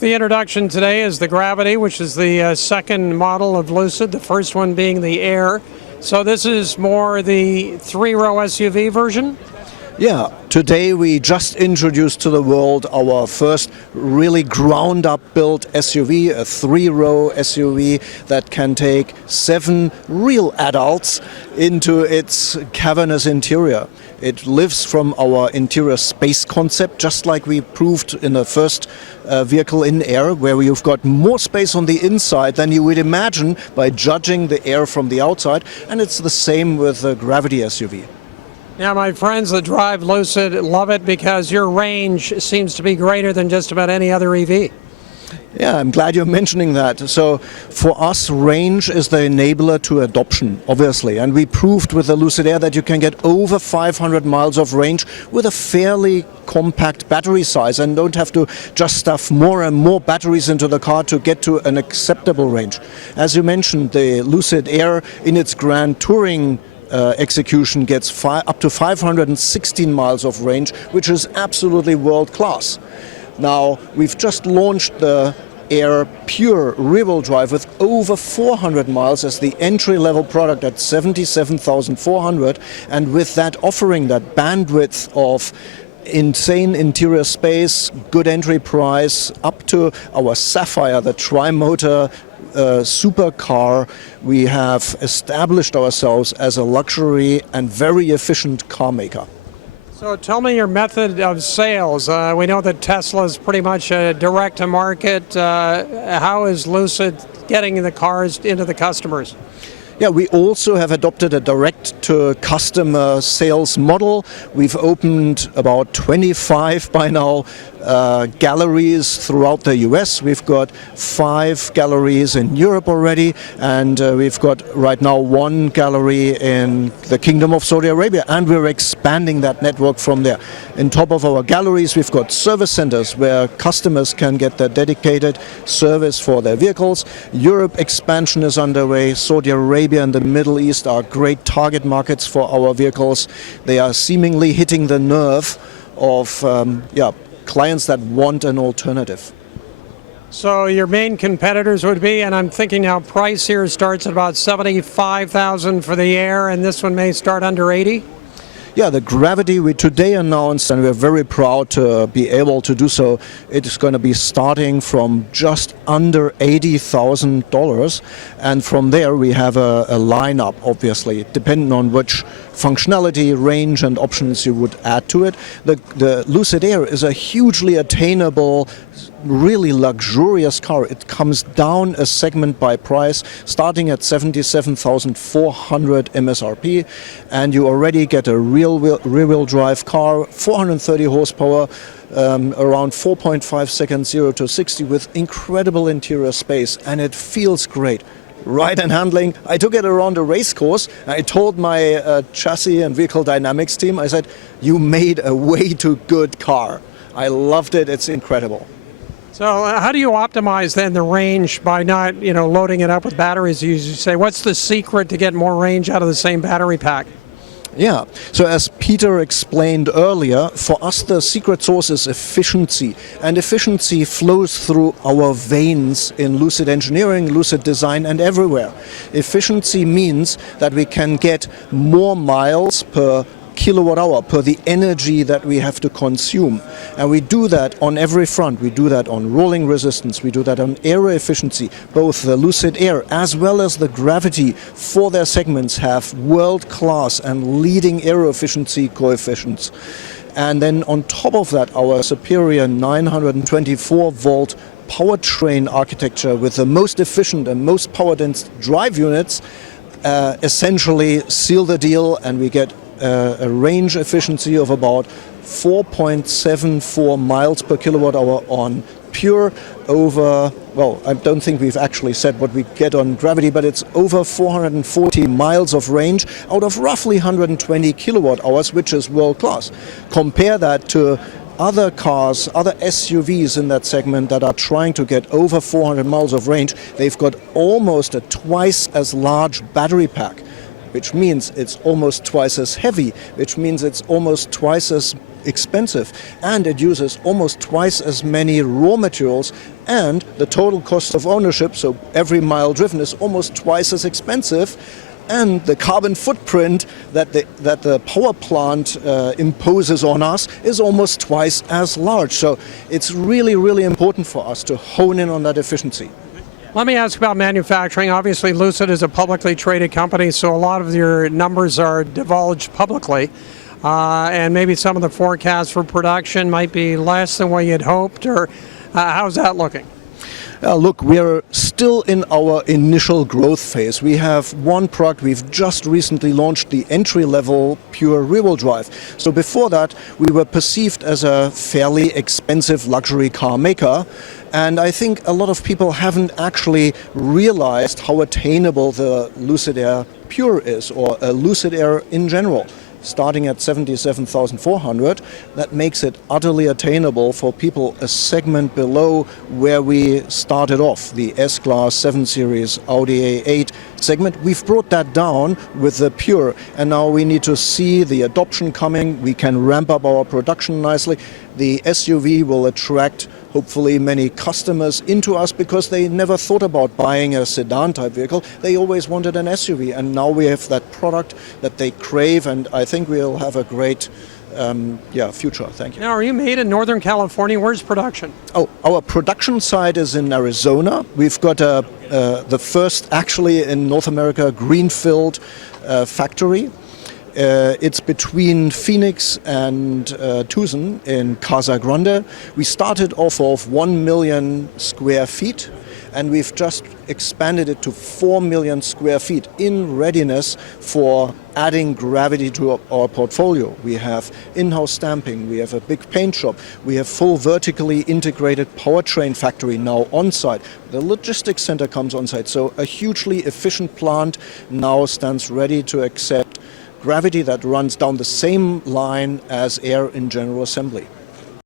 The introduction today is the Gravity, which is the second model of Lucid, the first one being the Air. So this is more the three-row SUV version? Yeah, today we just introduced to the world our first really ground-up built SUV, a three-row SUV that can take 7 real adults into its cavernous interior. It lives from our interior space concept, just like we proved in the first vehicle in Air, where you've got more space on the inside than you would imagine by judging the Air from the outside, and it's the same with the Gravity SUV. Now, my friends that drive Lucid love it because your range seems to be greater than just about any other EV. Yeah, I'm glad you're mentioning that. So for us, range is the enabler to adoption, obviously. And we proved with the Lucid Air that you can get over 500 miles of range with a fairly compact battery size and don't have to just stuff more and more batteries into the car to get to an acceptable range. As you mentioned, the Lucid Air in its grand touring execution gets up to 516 miles of range, which is absolutely world class. Now, we've just launched the Air Pure rear-wheel drive with over 400 miles as the entry-level product at 77,400, and with that offering that bandwidth of insane interior space, good entry price, up to our Sapphire, the tri-motor supercar, we have established ourselves as a luxury and very efficient car maker. So tell me your method of sales. We know that Tesla is pretty much a direct-to-market. How is Lucid getting the cars into the customers? Yeah, we also have adopted a direct-to-customer sales model. We've opened about 25 by now galleries throughout the US. We've got 5 galleries in Europe already, and we've got right now 1 gallery in the Kingdom of Saudi Arabia, and we're expanding that network from there. On top of our galleries, we've got service centers where customers can get their dedicated service for their vehicles. Europe expansion is underway. Saudi Arabia and the Middle East are great target markets for our vehicles. They are seemingly hitting the nerve of clients that want an alternative. So your main competitors would be, and I'm thinking now price here starts at about $75,000 for the Air, and this one may start under 80? Yeah, the Gravity we today announced, and we're very proud to be able to do so. It is going to be starting from just under $80,000, and from there we have a lineup, obviously, depending on which functionality, range, and options you would add to it. The Lucid Air is a hugely attainable, really luxurious car. It comes down a segment by price, starting at 77,400 MSRP, and you already get a rear-wheel drive car, 430 horsepower, around 4.5 seconds 0 to 60 with incredible interior space, and it feels great. Ride and handling. I took it around a race course. I told my chassis and vehicle dynamics team, I said, you made a way too good car. I loved it. It's incredible. So how do you optimize then the range by not, loading it up with batteries? You say, what's the secret to get more range out of the same battery pack? Yeah, so as Peter explained earlier, for us the secret sauce is efficiency, and efficiency flows through our veins in Lucid engineering, Lucid design, and everywhere. Efficiency means that we can get more miles per kilowatt hour per the energy that we have to consume, and we do that on every front. We do that on rolling resistance, we do that on aero efficiency. Both the Lucid Air as well as the Gravity for their segments have world-class and leading aero efficiency coefficients. And then on top of that, our superior 924 volt powertrain architecture with the most efficient and most power dense drive units essentially seal the deal, and we get a range efficiency of about 4.74 miles per kilowatt hour on Pure, over, well, I don't think we've actually said what we get on Gravity, but it's over 440 miles of range out of roughly 120 kilowatt hours, which is world class. Compare that to other cars, other SUVs in that segment that are trying to get over 400 miles of range. They've got almost a twice as large battery pack. which means it's almost twice as heavy, which means it's almost twice as expensive, and it uses almost twice as many raw materials, and the total cost of ownership, so every mile driven, is almost twice as expensive, and the carbon footprint that the power plant imposes on us is almost twice as large. So it's really, really important for us to hone in on that efficiency. Let me ask about manufacturing. Obviously, Lucid is a publicly traded company, so a lot of your numbers are divulged publicly. And maybe some of the forecasts for production might be less than what you'd hoped, or how's that looking? Look, we are still in our initial growth phase. We have one product. We've just recently launched the entry-level pure rear-wheel drive. So before that, we were perceived as a fairly expensive luxury car maker. And I think a lot of people haven't actually realized how attainable the Lucid Air Pure is, or a Lucid Air in general. Starting at 77,400, that makes it utterly attainable for people a segment below where we started off, the S-Class 7 Series Audi A8 segment. We've brought that down with the Pure, and now we need to see the adoption coming. We can ramp up our production nicely. The SUV will attract hopefully many customers into us because they never thought about buying a sedan type vehicle. They always wanted an SUV, and now we have that product that they crave, and I think we'll have a great future. Thank you. Now, are you made in Northern California? Where's production? Oh, our production site is in Arizona. We've got the first, actually in North America, greenfield factory. It's between Phoenix and Tucson in Casa Grande. We started off of 1 million square feet, and we've just expanded it to 4 million square feet in readiness for adding gravity to our portfolio. We have in-house stamping, we have a big paint shop, we have full vertically integrated powertrain factory now on site. The logistics center comes on site, so a hugely efficient plant now stands ready to accept gravity that runs down the same line as air in general assembly.